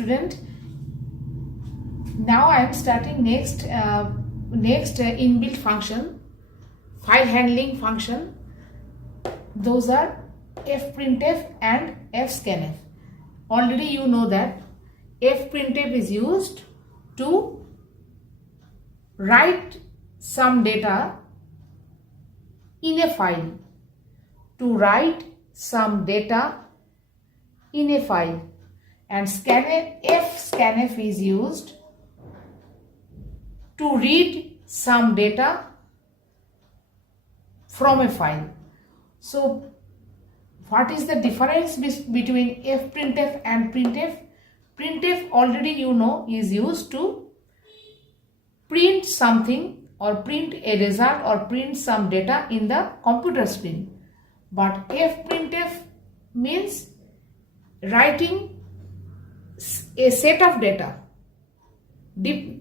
student. Now I am starting next inbuilt function, file handling function. Those are fprintf and fscanf. Already you know that fprintf is used to write some data in a file, and fscanf is used to read some data from a file. So what is the difference between fprintf and printf? Printf, already you know, is used to print something or print a result or print some data in the computer screen. But fprintf means writing a set of data.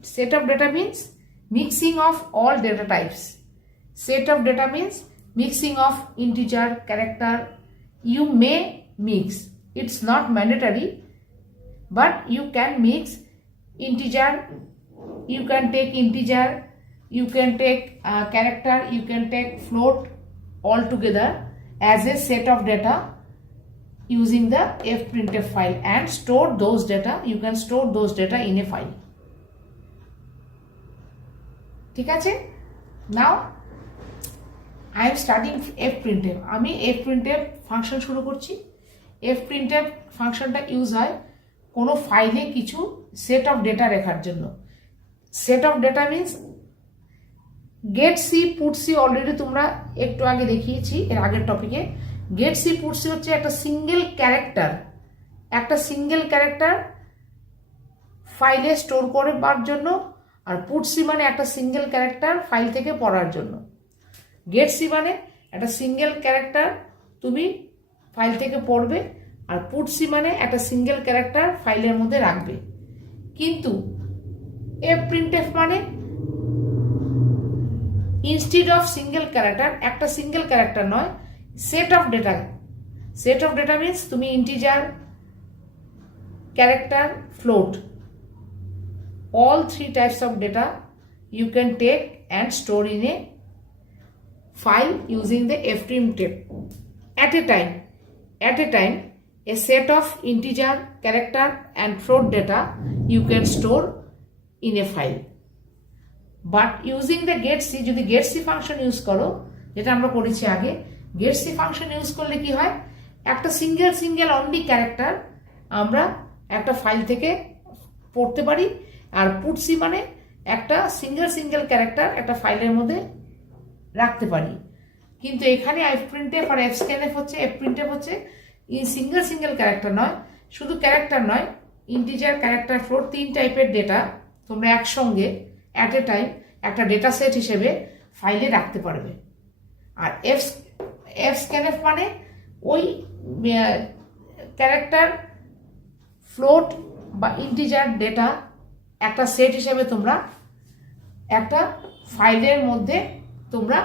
Set of data means mixing of all data types. Set of data means mixing of integer, character. You may mix. It's not mandatory, but you can mix integer. You can take integer, you can take character, you can take float all together as a set of data using the fprintf file and store those data. You can store those data in a file. ঠিক আছে? Now I am starting fprintf. আমি fprintf function শুরু করছি। fprintf ফাংশনটা ইউজ হয় কোনো ফাইলে কিছু সেট অফ ডেটা রাখার জন্য। Set of data means get C put C, already তোমরা একটু আগে দেখিয়েছি এর আগের টপিকে। গেট সি পুট সি হচ্ছে একটা সিঙ্গেল ক্যারেক্টার ফাইলে স্টোর করবার জন্য, আর পুট সি মানে একটা সিঙ্গেল ক্যারেক্টার ফাইল থেকে পড়ার জন্য। গেট সি মানে একটা সিঙ্গেল ক্যারেক্টার তুমি ফাইল থেকে পড়বে, আর পুট সি মানে একটা সিঙ্গেল ক্যারেক্টার ফাইলের মধ্যে রাখবে। কিন্তু fprintf মানে ইনস্টেড অফ সিঙ্গেল ক্যারেক্টার, একটা সিঙ্গেল ক্যারেক্টার নয়, set of data. Set of data means তুমি integer, character, float, all three types of data you can take and store in a file using the fprintf. At a time a set of integer, character and float data you can store in a file. But using the getC, যদি getC function use করো, যেটা আমরা করেছি আগে, getC function use করলে কি হয়, একটা সিঙ্গেল অনলি ক্যারেক্টার আমরা একটা ফাইল থেকে পড়তে পারি, আর পুটসি মানে একটা সিঙ্গেল ক্যারেক্টার একটা ফাইলের মধ্যে রাখতে পারি। কিন্তু এখানে fprintf আর fscanf হচ্ছে এই সিঙ্গেল ক্যারেক্টার নয়, শুধু ক্যারেক্টার নয়, ইন্টিজার, ক্যারেক্টার, ফ্লোট, 3 টাইপের ডেটা তোমরা একসঙ্গে অ্যাট এ টাইম একটা ডেটা সেট হিসেবে ফাইলে রাখতে পারবে। আর fscanf মানে ওই ক্যারেক্টার, ফ্লোট বা ইন্টিজার ডেটা একটা সেট হিসেবে তোমরা একটা ফাইলের মধ্যে তোমরা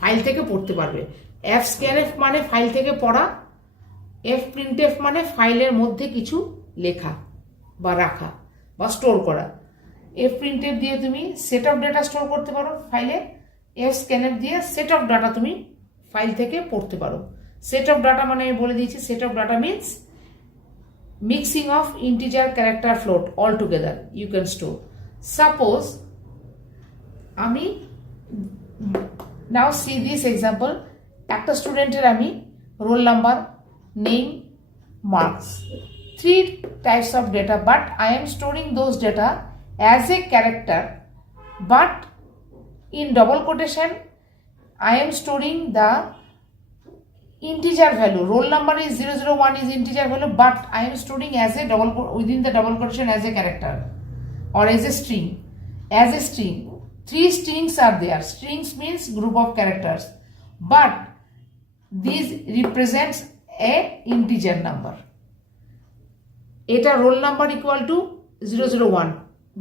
ফাইল থেকে পড়তে পারবে। fscanf মানে ফাইল থেকে পড়া, fprintf মানে ফাইলের মধ্যে কিছু লেখা বা রাখা বা স্টোর করা। fprintf দিয়ে তুমি সেট অফ ডেটা স্টোর করতে পারো ফাইলে, fscanf দিয়ে সেট অফ ডাটা তুমি ফাইল থেকে পড়তে পারো। সেট অফ ডাটা মানে আমি বলে দিয়েছি, set of data means mixing of integer, character, float all together you can store. Suppose আমি now see this example, একটা স্টুডেন্টের আমি roll number, name, marks, 3 types of data, but I am storing those data as a character, but in double quotation I am storing the integer value. Roll number is 001 is integer value, but I am storing as a within the double quotation as a character or as a string. 3 strings are there. Strings means group of characters, but this represents a integer number. Eta roll number equal to 001.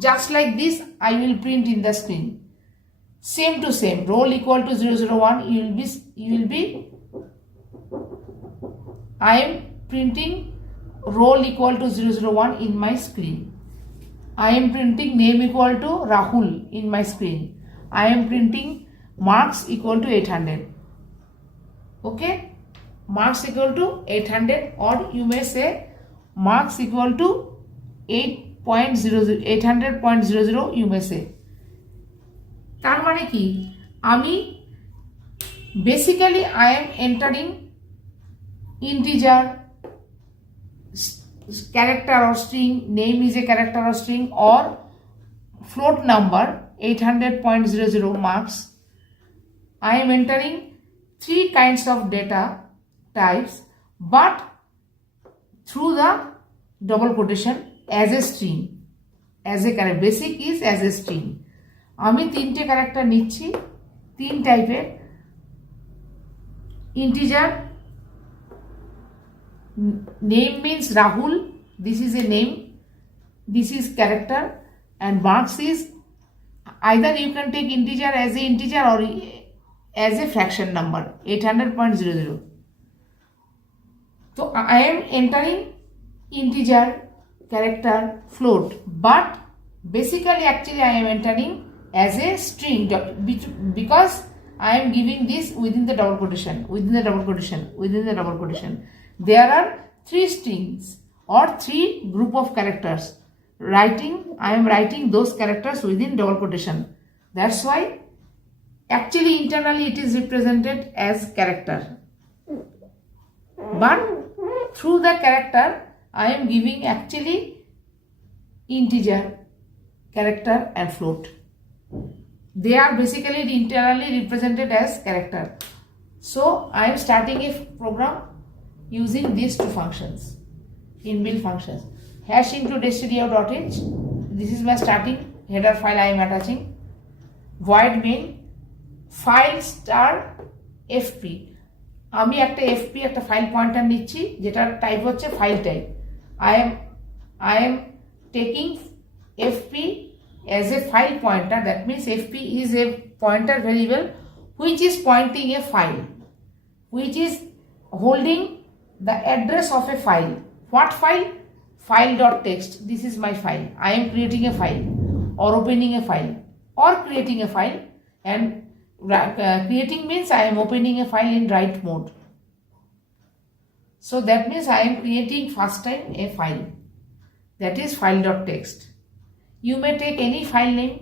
Just like this I will print in the screen. Same to same, roll equal to 001, you will be I am printing roll equal to 001 in my screen. I am printing name equal to Rahul in my screen. I am printing marks equal to 800. Okay, marks equal to 800, or you may say marks equal to 8.00 800.00 you may say. তার মানে কি, আমি basically I am entering integer, character or string, name is a character or string, or float number 800.00 marks. I am entering three kinds of data types, but through the double quotation as a string, as a character. Basic is as a string. আমি তিনটে ক্যারেক্টার নিচ্ছি, তিন টাইপের integer. Name means Rahul, this is a name, this is character, and marks is either you can take integer as a integer or as a fraction number 800.00. So I am entering integer, character, float, but basically actually I am entering as a string because I am giving this within the double quotation, within the double quotation, within the double quotation. There are three strings or three group of characters. I am writing those characters within double quotation. That's why actually internally it is represented as character. But through the character I am giving actually integer, character and float. They are basically internally represented as character. So I am starting a program using these two functions, inbuilt functions. Hash into stdio.h, this is my starting header file I am attaching. Void main file star fp, আমি একটা fp একটা file pointer নিচ্ছি যেটার টাইপ হচ্ছে file type. I am taking fp as a file pointer. That means fp is a pointer variable which is pointing a file, which is holding the address of a file. What file? File.txt. This is my file. I am creating a file or opening a file or creating a file, and creating means I am opening a file in write mode. So that means I am creating first time a file, that is file.txt. You may take any file name.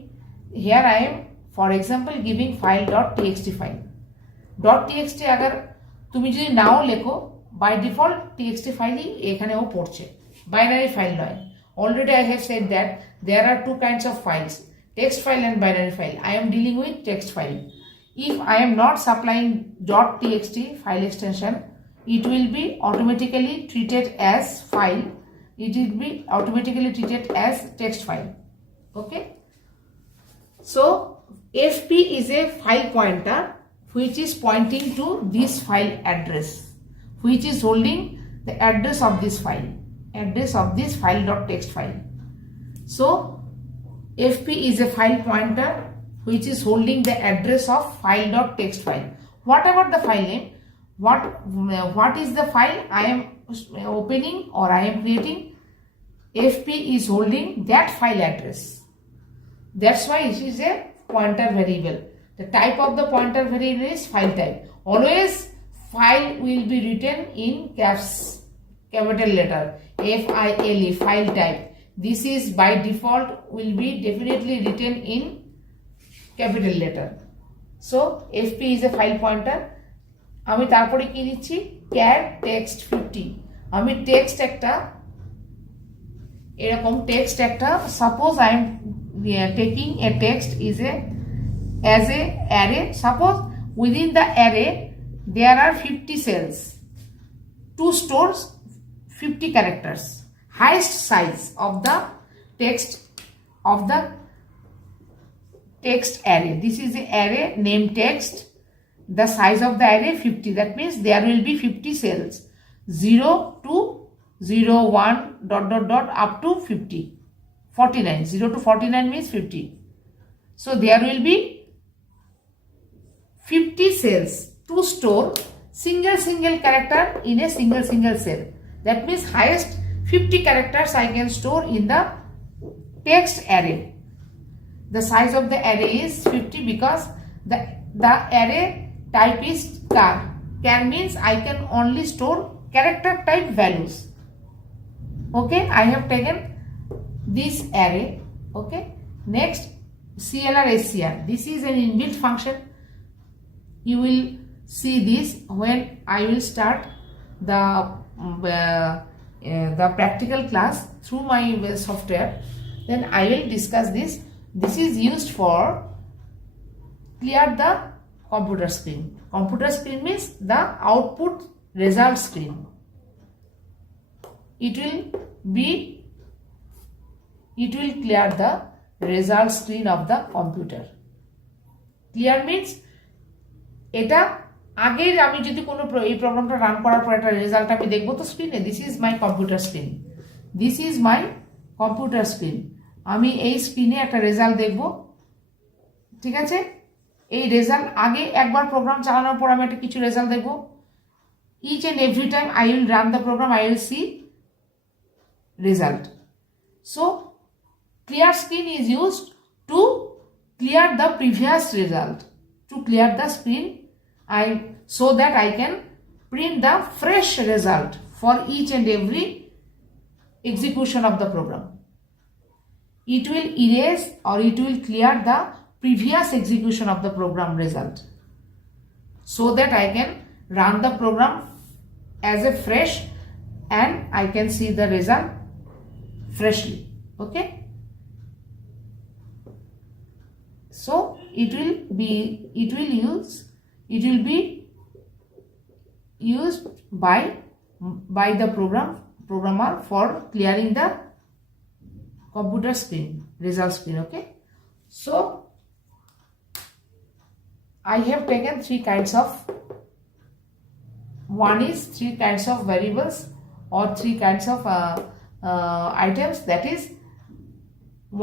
Here I am for example giving file.txt file. .txt अगर তুমি যদি নাও লেখো, by default txt file এখানেও পড়ছে, binary file নয়. Already I have said that there are two kinds of files, text file and binary file. I am dealing with text file. If I am not supplying .txt file extension, it will be automatically treated as file. It will be automatically treated as text file. Okay. So fp is a file pointer which is pointing to this file address, which is holding the address of this file.txt file. So fp is a file pointer which is holding the address of file.txt file. Whatever the file name, what is the file I am opening or I am creating, fp is holding that file address. That's why it is a pointer variable. The type of the pointer variable is file type. Always file will be written in capital letter, file, file type. This is by default will be definitely written in capital letter. So fp is a file pointer. আমি তারপরে কি দিচ্ছি, char text 50. আমি টেক্সট একটা এরকম টেক্সট একটা, suppose I am taking a text is as a array. Suppose within the array there are 50 cells to store 50 characters. Highest size of the text array. This is the array name text. The size of the array 50. That means there will be 50 cells, 0 to 0 1 dot up to 50. 49. 0 to 49 means 50. So there will be 50 cells to store single character in a single cell. That means highest 50 characters I can store in the text array. The size of the array is 50 because the array type is char. Char means I can only store character type values. Okay, I have taken this array. Okay, next CLR SCR. This is an inbuilt function. You will see this when I will start the practical class through my software. Then I will discuss this. This is used for clear the computer screen. Computer screen means the output result screen. It will clear the result screen of the computer. Clear means এটা আগের আমি যদি কোনো এই প্রোগ্রামটা রান করার পর একটা রেজাল্ট আমি দেখব তো স্ক্রিনে, this is my computer screen, this is my computer screen. আমি এই স্ক্রিনে একটা রেজাল্ট দেখব, ঠিক আছে। এই রেজাল্ট আগে একবার প্রোগ্রাম চালানোর পর আমি একটা কিছু রেজাল্ট দেখব। Each and every time I will run the program, I will see result. So clear screen is used to clear the previous result, to clear the screen so that I can print the fresh result for each and every execution of the program. It will erase or it will clear the previous execution of the program result so that I can run the program as a fresh and I can see the result freshly. Okay, so it will be used by the programmer for clearing the computer screen, result screen. Okay, so I have taken three kinds of variables or three kinds of items. That is,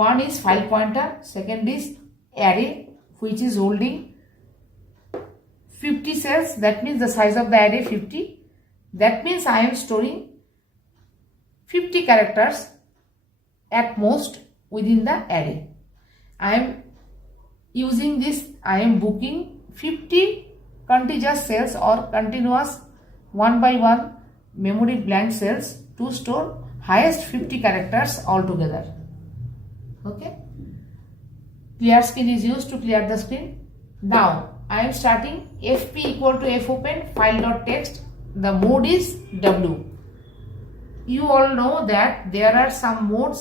one is file pointer, second is array which is holding 50 cells, that means the size of the array 50, that means I am storing 50 characters at most within the array. I am using this, I am booking 50 contiguous cells or continuous one by one memory blank cells to store highest 50 characters altogether. Okay, clear screen is used to clear the screen. Now I am starting fp equal to fopen file.text. The mode is w. You all know that there are some modes,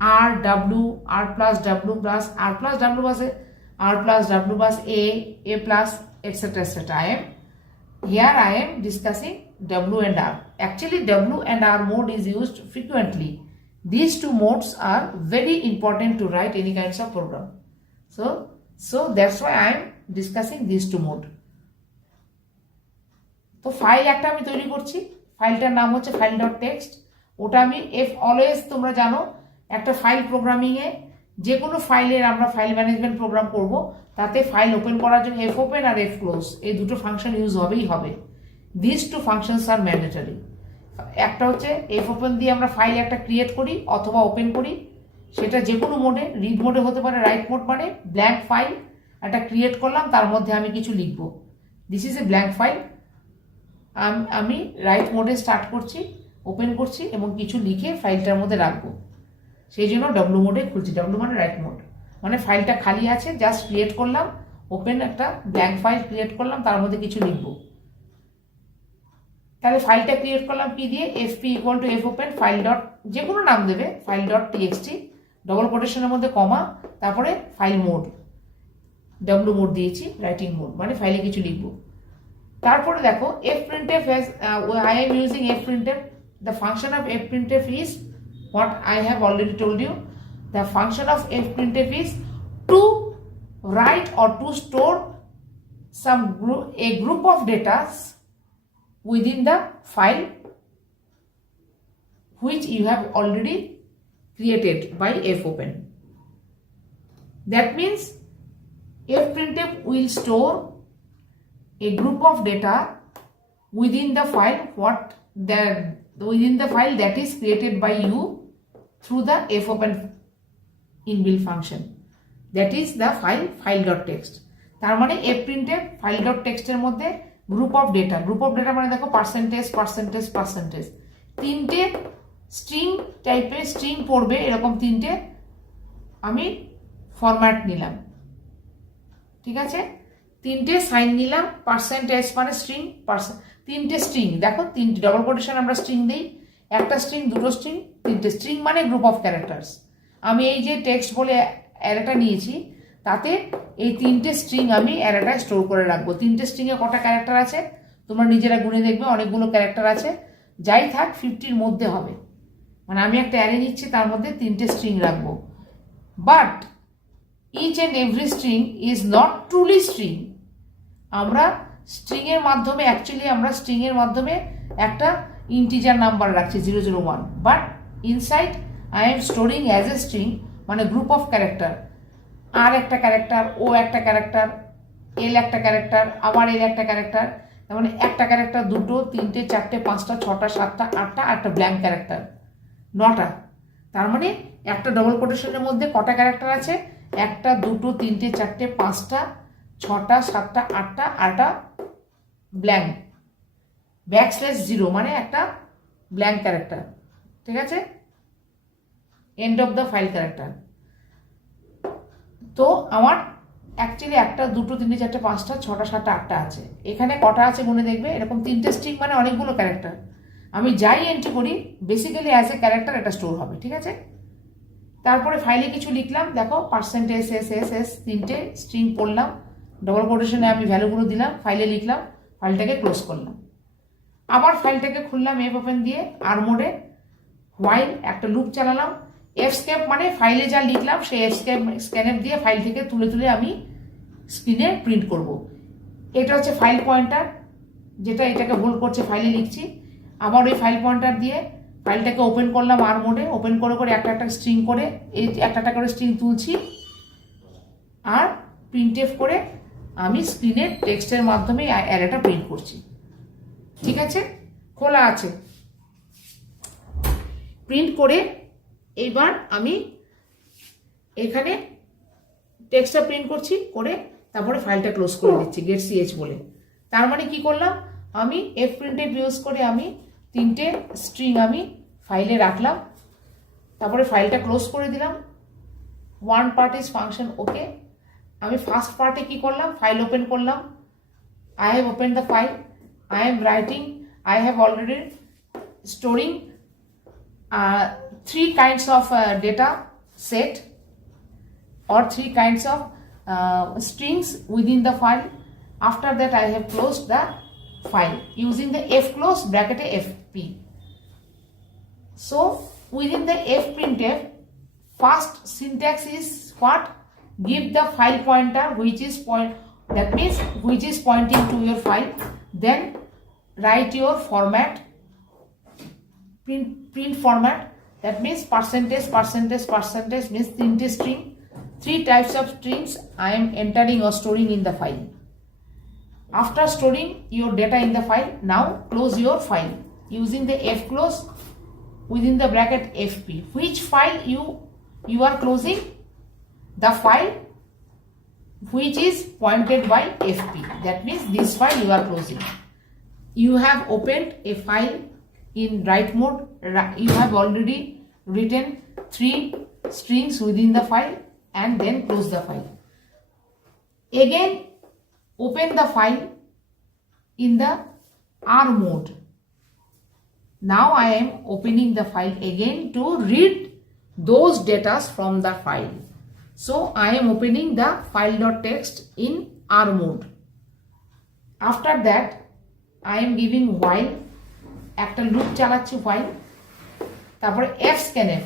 r, w, r plus w plus, r plus w plus a, r plus w plus a plus, etc. etc. I am discussing w and r. Actually w and r mode is used frequently. These two modes are very important to write any kinds of program. So that's why I am discussing these two mode. তো ফাইল একটা আমি তৈরি করছি, ফাইলটার নাম হচ্ছে file.text। ওটা আমি অলওয়েজ তোমরা জানো একটা ফাইল প্রোগ্রামিং এ যে কোনো ফাইলের আমরা ফাইল ম্যানেজমেন্ট প্রোগ্রাম করব, তাতে ফাইল ওপেন করার জন্য fopen আর fclose এই দুটো ফাংশন ইউজ হবে। This two functions are mandatory. একটা হচ্ছে fopen দিয়ে আমরা ফাইল একটা ক্রিয়েট করি অথবা ওপেন করি, সেটা যে কোনো মোডে, রিড মোডে হতে পারে, রাইট মোড মানে ব্ল্যাঙ্ক ফাইল একটা ক্রিয়েট করলাম, তার মধ্যে আমি কিছু লিখবো, this is a blank file. আমি রাইট মোডে স্টার্ট করছি, ওপেন করছি এবং কিছু লিখে ফাইলটার মধ্যে রাখবো, সেই জন্য ডব্লু মোডে খুলছি। ডব্লু মানে রাইট মোড, মানে ফাইলটা খালি আছে, জাস্ট ক্রিয়েট করলাম, ওপেন একটা ব্ল্যাঙ্ক ফাইল ক্রিয়েট করলাম, তার মধ্যে কিছু লিখবো। তাহলে ফাইলটা ক্রিয়েট করলাম কি দিয়ে, fp equal to fopen file dot, যে কোনো নাম দেবে, ফাইল ডট txt ডবল কোটেশনের মধ্যে কমা, তারপরে ফাইল মোড, ডব্লু মোড দিয়েছি, রাইটিং মোড মানে ফাইলে কিছু লিখবো। তারপরে দেখো fprintf has I am using fprintf. The function of fprintf is what I have already told you. The function of fprintf is to write or to store a group of data within the file which you have already created by fopen. That means fprintf will store a group of data within the file within the file that is created by you through the fopen inbuilt function, that is the file.txt. তার মানে fprintf file.txt এর মধ্যে group of data মানে দেখো পার্সেন্টেজ তিনটে স্ট্রিং টাইপের স্ট্রিং পড়বে, এরকম তিনটে আমি ফরম্যাট নিলাম, ঠিক আছে। তিনটে সাইন নিলাম, পার্সেন্টেজ মানে স্ট্রিং, তিনটে স্ট্রিং, দেখো তিনটে ডবল কোটেশন আমরা স্ট্রিং দিই, একটা স্ট্রিং, দুটো স্ট্রিং, তিনটে স্ট্রিং মানে গ্রুপ অফ ক্যারেক্টার্স। আমি এই যে টেক্সট বলে অ্যারেটা নিয়েছি, তাতে এই তিনটে স্ট্রিং আমি অ্যারেটায় স্টোর করে রাখবো। তিনটে স্ট্রিংয়ে কটা ক্যারেক্টার আছে তোমরা নিজেরা গুনে দেখবে, অনেকগুলো ক্যারেক্টার আছে, যাই থাক 50-র মধ্যে হবে। মানে আমি একটা অ্যারে নিচ্ছি, তার মধ্যে তিনটে স্ট্রিং রাখবো। But each and every string is not truly string. আমরা স্ট্রিংয়ের মাধ্যমে একটা ইন্টিজার নাম্বার রাখছি 001, but inside I am storing as a string মানে গ্রুপ অফ ক্যারেক্টার, আর একটা ক্যারেক্টার, ও একটা ক্যারেক্টার, এল একটা ক্যারেক্টার, আবার এল একটা ক্যারেক্টার, তার মানে একটা ক্যারেক্টার, দুটো, তিনটে, চারটে, পাঁচটা, ছটা, সাতটা, আটটা, আর একটা ব্ল্যাঙ্ক ক্যারেক্টার, 9টা। তার মানে একটা ডবল কোটেশনের মধ্যে কটা ক্যারেক্টার আছে? একটা, দুটো, তিনটে, চারটে, পাঁচটা, ছটা, সাতটা, আটটা, আরটা ব্ল্যাঙ্ক, \0 মানে একটা ব্ল্যাঙ্ক ক্যারেক্টার, ঠিক আছে, end of the file character. তো আমার অ্যাকচুয়ালি একটা, দুটো, তিনটে, চারটে, পাঁচটা, ছটা, সাতটা, আটটা আছে। এখানে কটা আছে গুনে দেখবে, এরকম তিনটে স্ট্রিং মানে অনেকগুলো ক্যারেক্টার। আমি যাই এন্ট্রি করি বেসিক্যালি অ্যাজ এ ক্যারেক্টার এটা স্টোর হবে, ঠিক আছে। তারপরে ফাইলে কিছু লিখলাম, দেখো %s তিনটে স্ট্রিং পড়লাম, ডবল কোটেশনে আমি ভ্যালুগুলো দিলাম, ফাইলে লিখলাম, ফাইলটাকে ক্লোজ করলাম। আবার ফাইলটাকে খুললাম fopen দিয়ে, আর মোডে, হোয়াইল একটা লুপ চালালাম, escape মানে ফাইলে যা লিখলাম সেই স্ক্যানএফ দিয়ে ফাইল থেকে তুলে আমি স্ক্রিনে প্রিন্ট করব। এটা হচ্ছে ফাইল পয়েন্টার, যেটা এটাকে হোল্ড করছে, ফাইলে লিখছি। আবার ওই ফাইল পয়েন্টার দিয়ে ফাইলটাকে ওপেন করলাম আর মোডে, ওপেন করে একটা স্ট্রিং করে, এই একটা করে স্ট্রিং তুলছি, আর প্রিন্টএফ করে আমি স্ক্রিনের টেক্সটের মাধ্যমে অ্যারেটা প্রিন্ট করছি, ঠিক আছে। খোলা আছে, প্রিন্ট করে এইবার আমি এখানে টেক্সটটা প্রিন্ট করছি, করে তারপরে ফাইলটা ক্লোজ করে দিচ্ছি get.ch বলে। তার মানে কি করলাম, আমি fprintf ইউজ করে আমি তিনটে স্ট্রিং আমি ফাইলে রাখলাম, তারপরে ফাইলটা ক্লোজ করে দিলাম। ওয়ান পার্ট ইজ ফাংশন ওকে। আমি ফার্স্ট পার্টে কি করলাম, ফাইল ওপেন করলাম, I have open the file, I am writing, I have already storing 3 kinds of data set or 3 kinds of strings within the file. After that I have closed the file using the fclose bracket fp. So within the fprintf, first syntax is what? Give the file pointer which is pointing to your file, then write your format, print format, that means percentage means তিনটে string, 3 types of strings I am entering or storing in the file. After storing your data in the file, now close your file using the fclose within the bracket fp. Which file you are closing? The file which is pointed by fp, that means this file you are closing. You have opened a file in write mode, you have already written 3 strings within the file and then close the file. Again open the file in the R mode. Now I am opening the file again to read those data from the file. So I am opening the file.txt in R mode. After that I am giving while, একটা লুপ চালাচ্ছি while, তারপরে fscanf.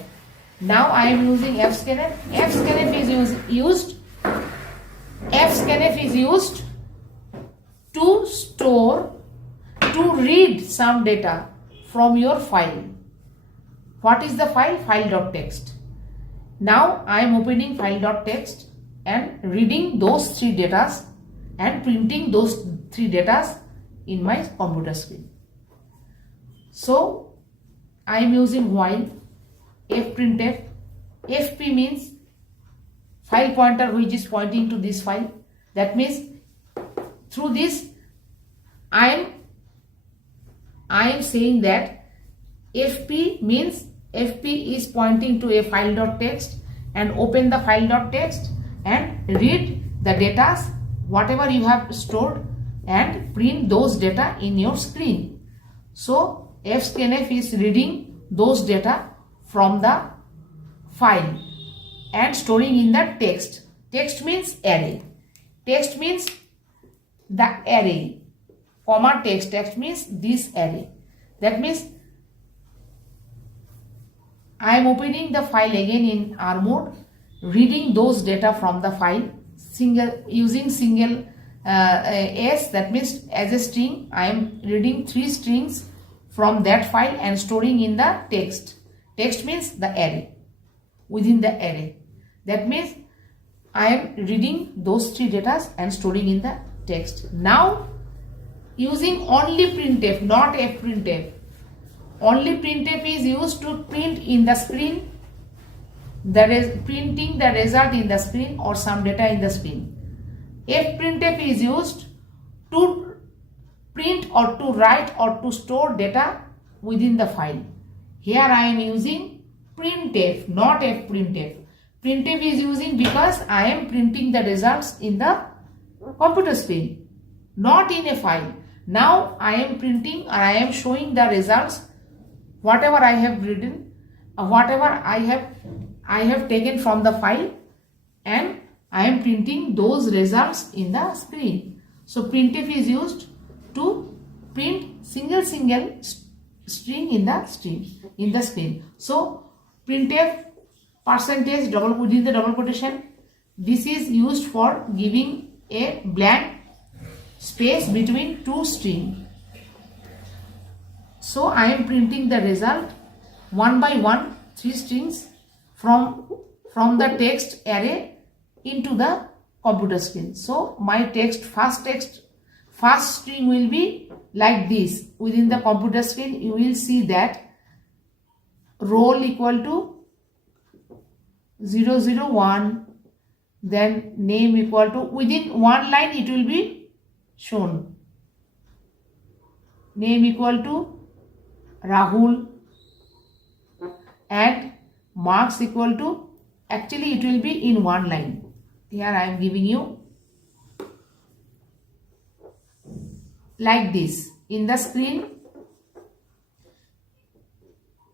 Now I am using fscanf. Fscanf is used to store, to read some data from your file. What is the file? File.txt. Now I am opening file.txt and reading those 3 data and printing those 3 data in my computer screen. So I am using while fprintf. fp means file pointer which is pointing to this file. That means through this I am saying that fp means fp is pointing to a file.txt, and open the file.txt and read the data whatever you have stored and print those data in your screen. So fscanf is reading those data from the file and storing in the text. Text means array. Text means the array, comma text. Text means this array. That means I am opening the file again in R mode, reading those data from the file, using single s. That means as a string I am reading 3 strings from that file and storing in the text. Text means the array, within the array. That means I am reading those 3 data and storing in the text. Now using only printf, not fprintf. Only printf is used to print in the screen, that is printing the result in the screen or some data in the screen. fprintf is used to print or to write or to store data within the file. Here I am using printf, not fprintf. Printf is using because I am printing the results in the computer screen, not in a file. Now I am printing or I am showing the results, whatever I have written, whatever I have taken from the file, and I am printing those results in the screen. So printf is used to print single string in the screen. So printf percentage double within the double quotation, this is used for giving a blank space between 2 strings. So I am printing the result one by one, 3 strings from the text array into the computer screen. So my first string will be like this. Within the computer screen you will see that roll equal to 001, then name equal to, within one line it will be shown, name equal to Rahul, and marks equal to, actually it will be in one line. Here I am giving you like this. In the screen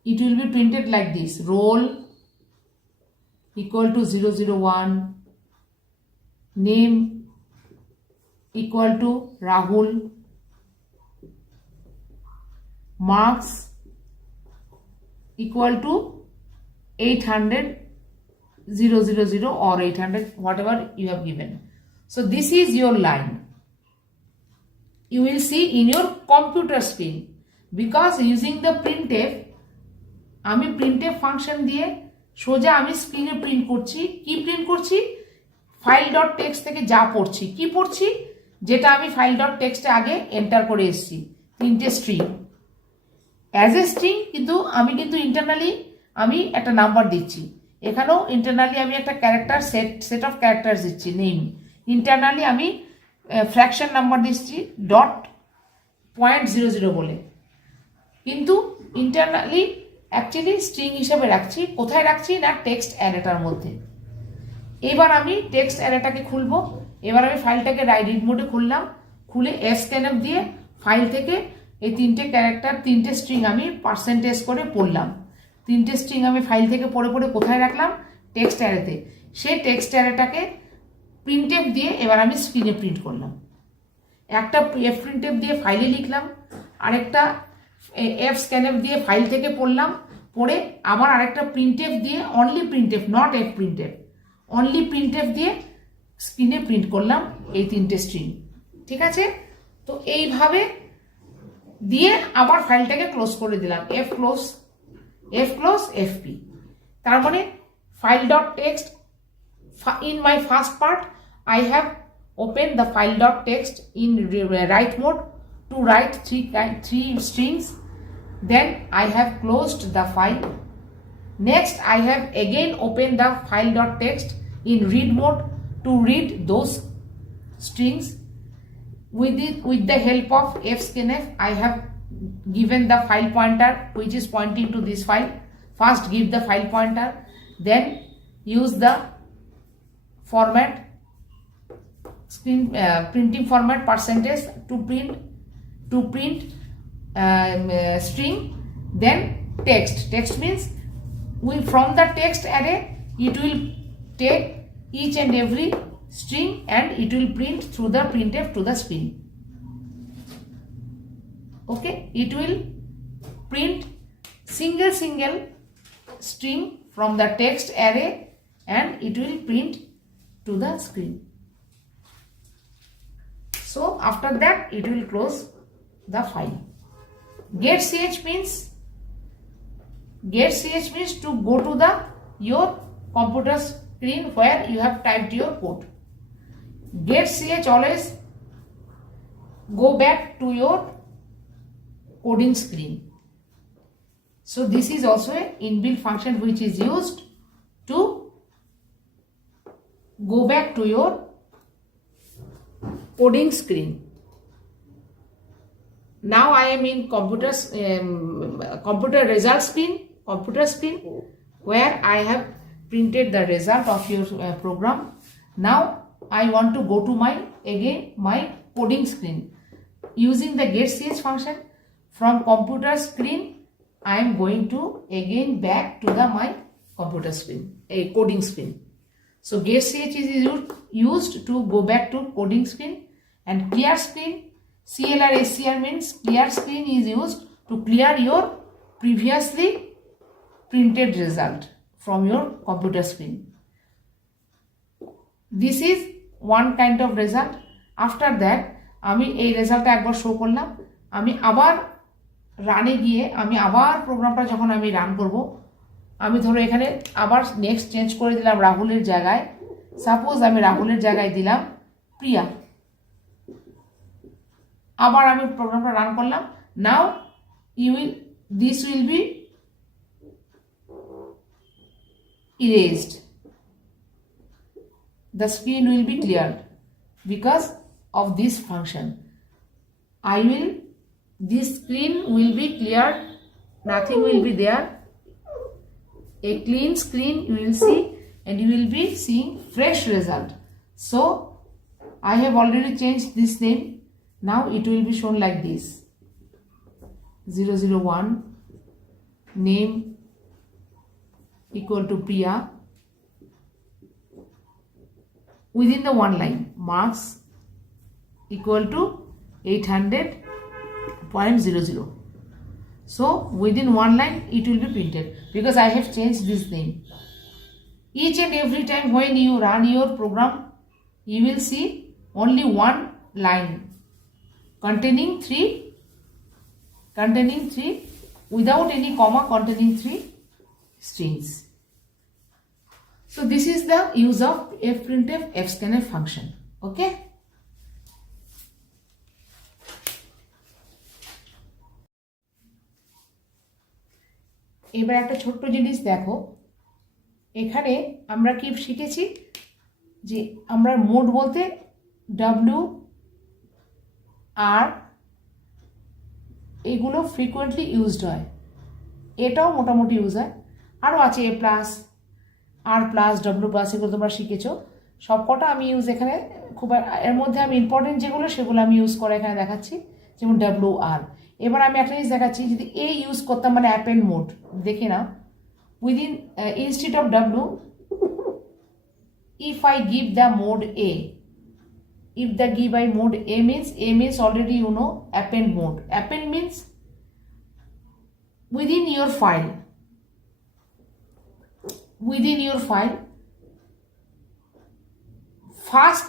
it will be printed like this: roll equal to 001, name equal to Rahul, marks equal to 800 000 or 800, whatever you have given. So this is your line. You will see in your computer screen, because using the printf, আমি printf function দিয়ে সোজা আমি স্ক্রিনে প্রিন্ট করছি। কি প্রিন্ট করছি? file.txt থেকে যা পড়ছি, কি পড়ছি, যেটা আমি file.txt আগে এন্টার করে এসেছি, 3টে স্ট্রিং অ্যাজ এ স্ট্রিং, কিন্তু আমি ইন্টারনালি আমি একটা নাম্বার দিচ্ছি। এখানেও ইন্টারনালি আমি একটা ক্যারেক্টার সেট অফ ক্যারেক্টার্স দিচ্ছি, নেম। ইন্টারনালি আমি ফ্র্যাকশন নাম্বার দিচ্ছি .00 বলে, কিন্তু ইন্টারনালি অ্যাকচুয়ালি স্ট্রিং হিসেবে রাখছি। কোথায় রাখছি না, টেক্সট অ্যারেটার মধ্যে। এবার আমি টেক্সট অ্যারেটাকে খুলবো। এবার আমি ফাইলটাকে রিড মোডে খুললাম, খুলে scanf দিয়ে ফাইল থেকে এই 3টে ক্যারেক্টার 3টে স্ট্রিং আমি পার্সেন্টেজ করে পড়লাম। 3টে স্ট্রিং আমি ফাইল থেকে পড়ে কোথায় রাখলাম, টেক্সট অ্যারেতে। সেই টেক্সট অ্যারেটাকে প্রিন্টএফ দিয়ে এবার আমি স্ক্রিনে প্রিন্ট করলাম। একটা fprintf দিয়ে ফাইলে লিখলাম, আরেকটা fscanf দিয়ে ফাইল থেকে পড়লাম, পড়ে আবার আরেকটা printf দিয়ে, only printf not fprintf, only printf দিয়ে স্ক্রিনে প্রিন্ট করলাম এই 3টে স্ট্রিং। ঠিক আছে? তো এইভাবে দিয়ে আবার ফাইলটাকে ক্লোজ করে দিলাম, fclose fp। তার মানে file.txt, in my first part I have opened the file.txt in write mode to write three strings, Then I have closed the file. Next, I have again opened the file.txt in read mode to read those strings. With the help of fscanf, I have given the file pointer which is pointing to this file. First give the file pointer, then use the format printing format percentage to print string, then text means from the text array it will take each and every string and it will print through the printf to the screen. Okay, it will print single string from the text array and it will print to the screen. So after that it will close the file. Get.ch means to go to your computer screen where you have typed your code. Get.ch always go back to your coding screen. So this is also an inbuilt function which is used to go back to your coding screen. Now I am in computer result screen, where I have printed the result of your program. Now I want to go to my coding screen. Using the get.ch function from computer screen, I am going to again back to my computer screen, a coding screen. So get.ch is used to go back to coding screen, and clear screen, CLR SCR means clear screen is used to clear your previously printed result from your computer screen. This is one kind of result. After that আমি এই রেজাল্টটা একবার শো করলাম, আমি আবার রানে গিয়ে আমি আবার প্রোগ্রামটা যখন আমি রান করব, আমি ধরো এখানে আবার নেক্সট চেঞ্জ করে দিলাম রাহুলের জায়গায়, সাপোজ আমি রাহুলের জায়গায় দিলাম প্রিয়া, আবার আমি প্রোগ্রামটা রান করলাম। নাও this will be erased, the screen will be cleared because of this function. This screen will be cleared, nothing will be there, a clean screen you will see, and you will be seeing fresh result. So I have already changed this name. Now it will be shown like this: 001 name equal to Priya, within the one line marks equal to 800.00. So within one line it will be printed because I have changed this name. Each and every time when you run your program, you will see only one line containing three without any comma, containing 3 strings. So this is the use of fprintf fscanf function. Okay. এবার একটা ছোট্ট জিনিস দেখো, এখানে আমরা কি শিখেছি যে আমরা মোড বলতে WR এগুলো ফ্রিকোয়েন্টলি ইউজড হয়, এটাও মোটামুটি ইউজ হয়, আরও আছে A+, R+, W+, এগুলো তোমরা শিখেছো সবকটা। আমি ইউজ এখানে খুব, এর মধ্যে আমি ইম্পর্টেন্ট যেগুলো সেগুলো আমি ইউজ করে এখানে দেখাচ্ছি, যেমন WR। এবার আমি একটা জিনিস দেখাচ্ছি, যদি A ইউজ করতাম মানে অ্যাপেন্ড মোড, দেখে না within instead of W, if I give the mode A, if the give by mode A means already you know append mode. Append means within your file first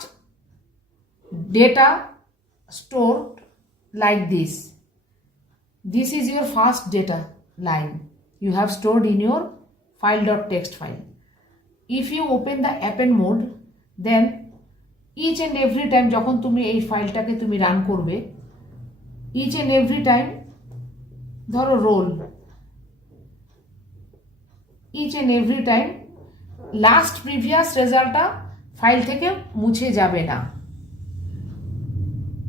data stored like this. This is your first data line you have stored in your file.txt file. If you open the append mode, then each and every time যখন তুমি এই ফাইলটাকে তুমি রান করবে, each and every time ধরো roll, each and every time last previous রেজাল্টটা file থেকে মুছে যাবে না।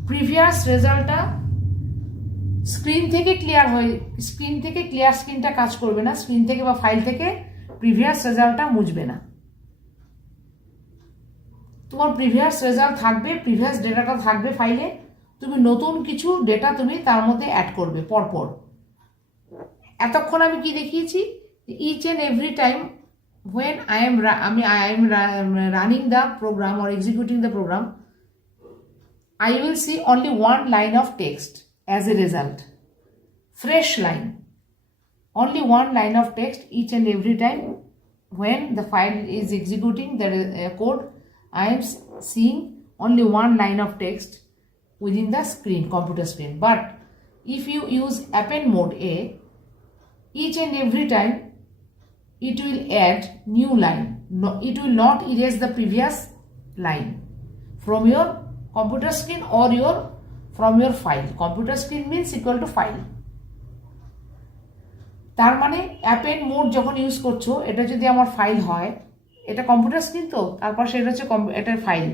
প্রিভিয়াস রেজাল্টটা স্ক্রিন থেকে ক্লিয়ার স্ক্রিনটা কাজ করবে না, স্ক্রিন থেকে বা ফাইল থেকে প্রিভিয়াস রেজাল্টটা মুছবে না। তোমার প্রিভিয়াস রেজাল্ট থাকবে, প্রিভিয়াস ডেটাটা থাকবে ফাইলে, তুমি নতুন কিছু ডেটা তুমি তার মধ্যে অ্যাড করবে পরপর। এতক্ষণ আমি কি দেখিয়েছি, each and every time when I am running the program or executing the program, I will see only one line of text as a result, fresh line, only one line of text each and every time when the file is executing the code. I am seeing only one line of text within the screen, computer screen. But if you use append mode A, each and every time it will add new line. No, it will not erase the previous line from your computer screen or from your file. Computer screen means equal to file. তার মানে append mode যখন ইউজ করছো, এটা যদি আমার ফাইল হয়, এটা computer screen, তো তারপর সেটা হচ্ছে এটার ফাইল।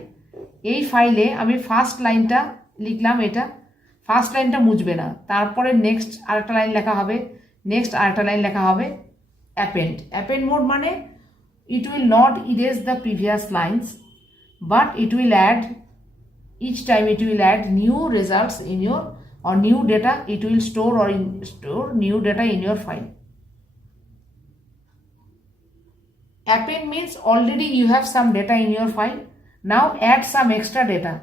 এই ফাইলে আমি ফার্স্ট লাইনটা লিখলাম, এটা ফার্স্ট লাইনটা মুছবে না, তারপরে নেক্সট আরেকটা লাইন লেখা হবে, নেক্সট আরেকটা লাইন লেখা হবে। Append mode মানে it will not erase the previous lines, but it will add, each time it will add new results in your, or new data it will store, or store new data in your file. Append means already you have some data in your file, now add some extra data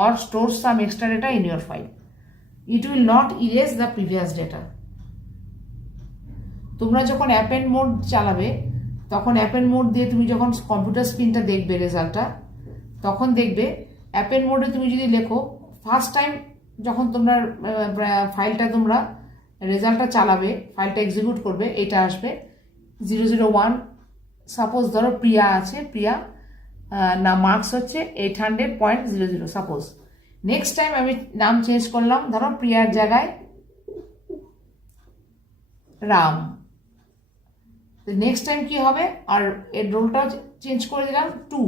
or store some extra data in your file. It will not erase the previous data. তোমরা যখন append mode চালাবে, তখন append mode দিয়ে তুমি যখন কম্পিউটার স্ক্রিনটা দেখবে রেজাল্টটা, তখন দেখবে অ্যাপেন্ড মোডে তুমি যদি লেখো, ফার্স্ট টাইম যখন তোমরা ফাইলটা তোমরা রেজাল্টটা চালাবে, ফাইলটা এক্সিকিউট করবে, এটা আসবে 001, সাপোজ ধরো প্রিয়া আছে, প্রিয়া না মার্কস হচ্ছে 800.00 সাপোজ। নেক্সট টাইম আমি নাম চেঞ্জ করলাম, ধরো প্রিয়ার জায়গায় রাম। নেক্সট টাইম কি হবে, আর এর রোলটাও চেঞ্জ করে দিলাম 2।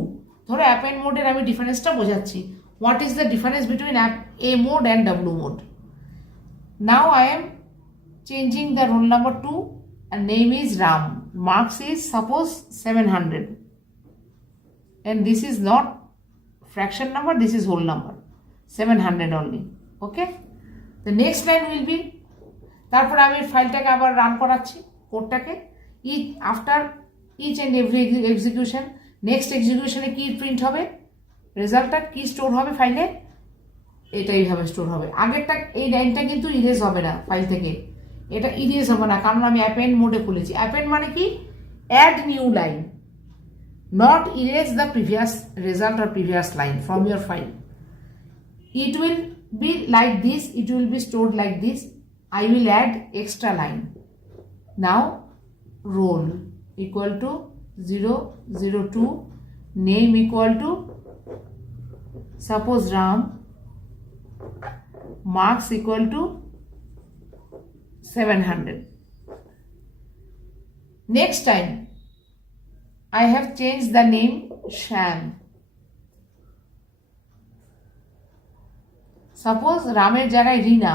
ধরো অ্যাপেন্ড মোডের আমি ডিফারেন্সটা বোঝাচ্ছি, what is the difference between A mode and W mode. Now I am changing the roll number 2 and name is Ram, marks is suppose 700, and this is not fraction number, this is whole number, 700 only. Okay, the next line will be, তারপরে আমি ফাইলটাকে আবার run করাচ্ছি, কোডটাকে। After each and every execution, next এক্সিকিউশনে কি print হবে, রেজাল্টটা কি স্টোর হবে ফাইলে, এটা এইভাবে স্টোর হবে। আগেরটা এই লাইনটা কিন্তু ইরেজ হবে না ফাইল থেকে, এটা ইরেজ হবে না, কারণ আমি অ্যাপেন্ড মোডে খুলেছি। অ্যাপেন্ড মানে কি, add new line, not erase the previous result or previous line from your file. It will be like this, it will be stored like this. I will add extra line. Now roll equal to 002, name equal to suppose Ram, marks equal to 700. Next time I have changed the name Sham. Suppose Ramer জায়গায় রিনা,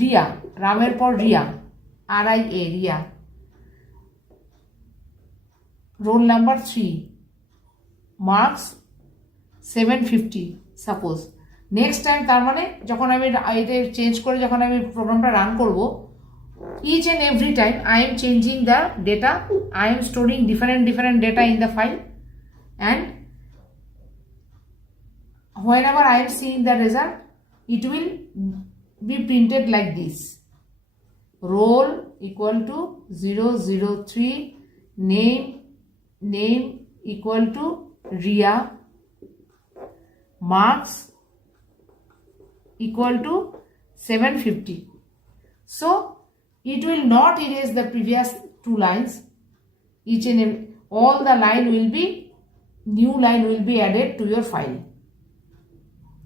রিয়া, রামের পর রিয়া, RIA, Riya. Roll number 3, মার্কস 750 suppose. Next time তার মানে যখন আমি এটা চেঞ্জ করে যখন আমি প্রোগ্রামটা রান করব, each and every time I am changing the data, I am storing different data in the file, and whenever I am seeing the result, it will be printed like this. Roll equal to 003, name equal to Ria, marks equal to 750. So it will not erase the previous 2 lines. Each and every, all the line will be, new line will be added to your file.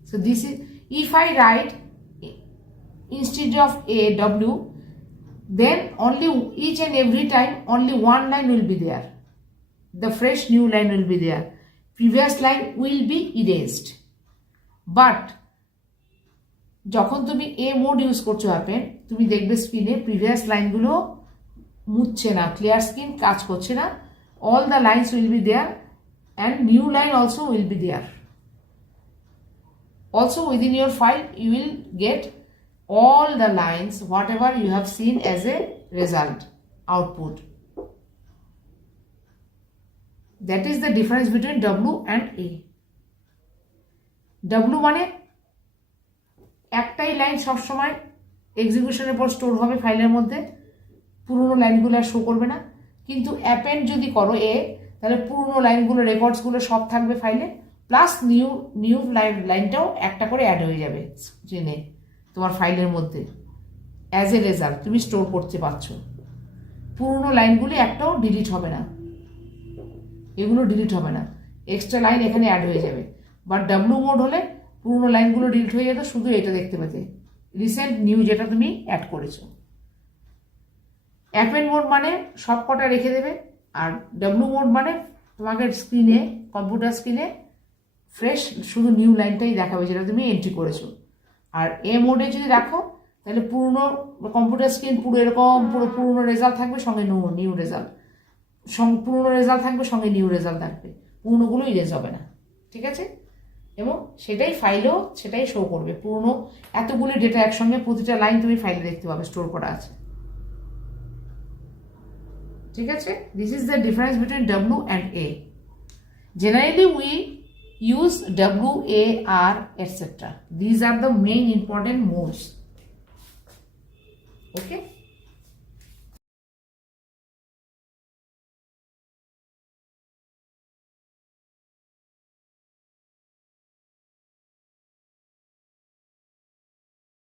So this is, If I write instead of a W, then only each and every time only one line will be there. The fresh new line will be there. Previous line will be erased. But যখন তুমি এ mode use করছো অ্যাপেন, তুমি দেখবে স্ক্রিনে প্রিভিয়াস লাইনগুলো মুছছে না, ক্লিয়ার স্ক্রিন কাজ করছে না। All the lines will be there and new line also will be there. Also within your file you will get all the lines whatever you have seen as a result output. That is the difference between W and A. W মানে একটাই লাইন সবসময় এক্সিকিউশনের পর স্টোর হবে ফাইলের মধ্যে, পুরনো লাইনগুলো আর শো করবে না। কিন্তু অ্যাপেন্ড যদি করো এ, তাহলে পুরনো লাইনগুলো রেকর্ডসগুলো সব থাকবে ফাইলে, প্লাস নিউ লাইনটাও একটা করে অ্যাড হয়ে যাবে স্ক্রিনে তোমার ফাইলের মধ্যে। অ্যাজ এ রেজাল্ট তুমি স্টোর করতে পারছো। পুরনো লাইনগুলি একটাও ডিলিট হবে না, এগুলো ডিলিট হবে না, এক্সট্রা লাইন এখানে অ্যাড হয়ে যাবে। বাট ডাব্লু মোড হলে পুরনো লাইনগুলো ডিলিট হয়ে যেত, শুধু এটা দেখতে পেতে রিসেন্ট নিউ যেটা তুমি অ্যাড করেছো। অ্যাপেন্ড মোড মানে সব কটা রেখে দেবে, আর ডাব্লু মোড মানে তোমাকে স্ক্রিনে, কম্পিউটার স্ক্রিনে ফ্রেশ শুধু নিউ লাইনটাই দেখাবে যেটা তুমি এন্ট্রি করেছো। আর এ মোডে যদি রাখো তাহলে পুরনো কম্পিউটার স্ক্রিন পুরো এরকম পুরো পুরনো রেজাল্ট থাকবে, সঙ্গে নিউ রেজাল্ট, পুরনো রেজাল্ট থাকবে সঙ্গে নিউ রেজাল্ট থাকবে, পুরনোগুলো ইরেজ হবে না। ঠিক আছে? এবং সেটাই ফাইলেও সেটাই শো করবে। পুরনো এতগুলি ডেটা একসঙ্গে প্রতিটা লাইন তুমি ফাইলে দেখতে পাবে স্টোর করা আছে। ঠিক আছে? This is the difference between W and a. Generally we use W, A, R, etc. These are the main important modes. Okay.